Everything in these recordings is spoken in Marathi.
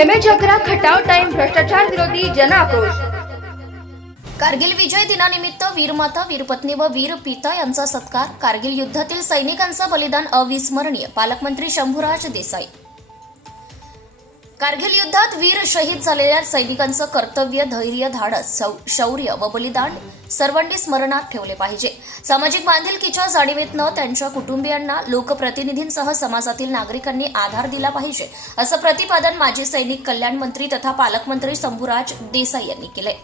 एम एच अकरा खटाव टाइम भ्रष्टाचार विरोधी जन आक्रोश कारगिल विजय दिनानिमित्त वीरमाता वीरपत्नी व वीर पिता यांचा सत्कार. कारगिल युद्धातील सैनिकांचं बलिदान अविस्मरणीय. पालकमंत्री शंभूराज देसाई. कारगिल युद्धात वीर शहीद झालेल्या सैनिकांचं कर्तव्य धैर्य धाडस शौर्य व बलिदान सर्वांनी स्मरणात ठेवले पाहिजे. सामाजिक बांधिलकीच्या जाणीवेतनं त्यांच्या कुटुंबियांना लोकप्रतिनिधींसह समाजातील नागरिकांनी आधार दिला पाहिजे असं प्रतिपादन माजी सैनिक कल्याण मंत्री तथा पालकमंत्री शंभूराज देसाई यांनी केलंय.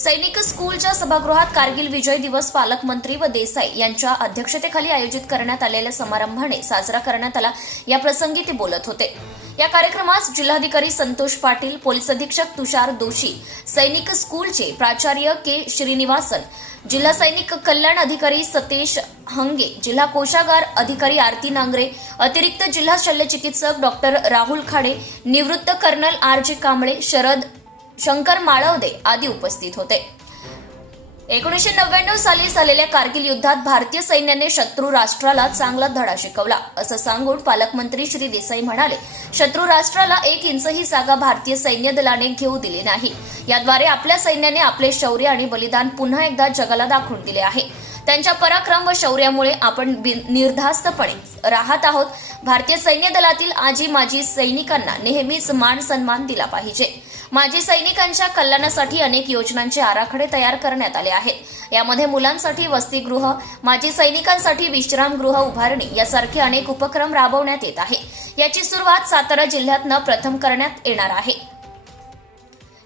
सैनिक स्कूलच्या सभागृहात कारगिल विजय दिवस पालकमंत्री व देसाई यांच्या अध्यक्षतेखाली आयोजित करण्यात आलेल्या समारंभाने साजरा करण्यात आला. या प्रसंगी ते बोलत होते. या कार्यक्रमास जिल्हाधिकारी संतोष पाटील पोलीस अधीक्षक तुषार दोशी सैनिक स्कूलचे प्राचार्य के श्रीनिवासन जिल्हा सैनिक कल्याण अधिकारी सतेश हंगे जिल्हा कोषागार अधिकारी आरती नांगरे अतिरिक्त जिल्हा शल्यचिकित्सक डॉक्टर राहुल खाडे निवृत्त colonel R J Kamble Sharad Shankar Malvade आदी उपस्थित होते. एकोणीसशे नव्याण्णव साली झालेल्या कारगिल युद्धात भारतीय सैन्याने शत्रू राष्ट्राला चांगला धडा शिकवला. असं सांगून पालकमंत्री श्री देसाई म्हणाले शत्रू राष्ट्राला एक इंचही जागा भारतीय सैन्य दलाने घेऊ दिली नाही. याद्वारे आपल्या सैन्याने आपले शौर्य आणि बलिदान पुन्हा एकदा जगाला दाखवून दिले आहे. त्यांच्या पराक्रम व शौर्यामुळे आपण बिन- निर्धास्तपणे राहत आहोत. भारतीय सैन्य दलातील आजी माजी सैनिकांना नेहमीच मान सन्मान दिला पाहिजे. माजी सैनिकांच्या कल्याणासाठी अनेक योजनांचे आराखडे तयार करण्यात आले आहेत. यामध्ये मुलांसाठी वसतिगृह माजी सैनिकांसाठी विश्रामगृह उभारणी यासारखे अनेक उपक्रम राबवण्यात येत आहे याची सुरुवात सातारा जिल्ह्यातनं प्रथम करण्यात येणार आहे.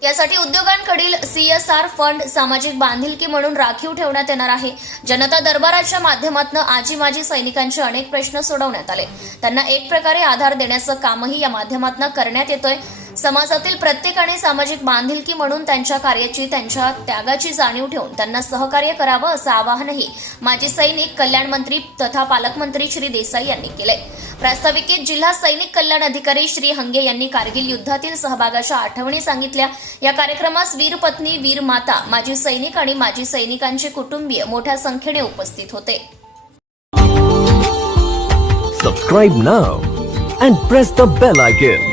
यासाठी उद्योगांकडील सीएसआर फंड सामाजिक बांधिलकी म्हणून राखीव ठेवण्यात येणार आहे. जनता दरबाराच्या माध्यमातून आजी माजी सैनिकांचे अनेक प्रश्न सोडवण्यात आले. त्यांना एक प्रकारे आधार देण्याचं कामही या माध्यमातून करण्यात येतोय. समाजातील प्रत्येकाने सामाजिक बांधिलकी म्हणून त्यांच्या कार्याची त्यांच्या त्यागाची जाणीव ठेवून त्यांना सहकार्य करावं असं आवाहनही माजी सैनिक कल्याण मंत्री तथा पालकमंत्री श्री देसाई यांनी केलंय. प्रास्ताविकेत जिल्हा सैनिक कल्याण अधिकारी श्री हंगे यांनी कारगिल युद्धातील सहभागाच्या आठवणी सांगितल्या. या कार्यक्रमास वीर पत्नी वीर माता माजी सैनिक आणि माजी सैनिकांचे कुटुंबीय मोठ्या संख्येने उपस्थित होते. Subscribe now and press the bell icon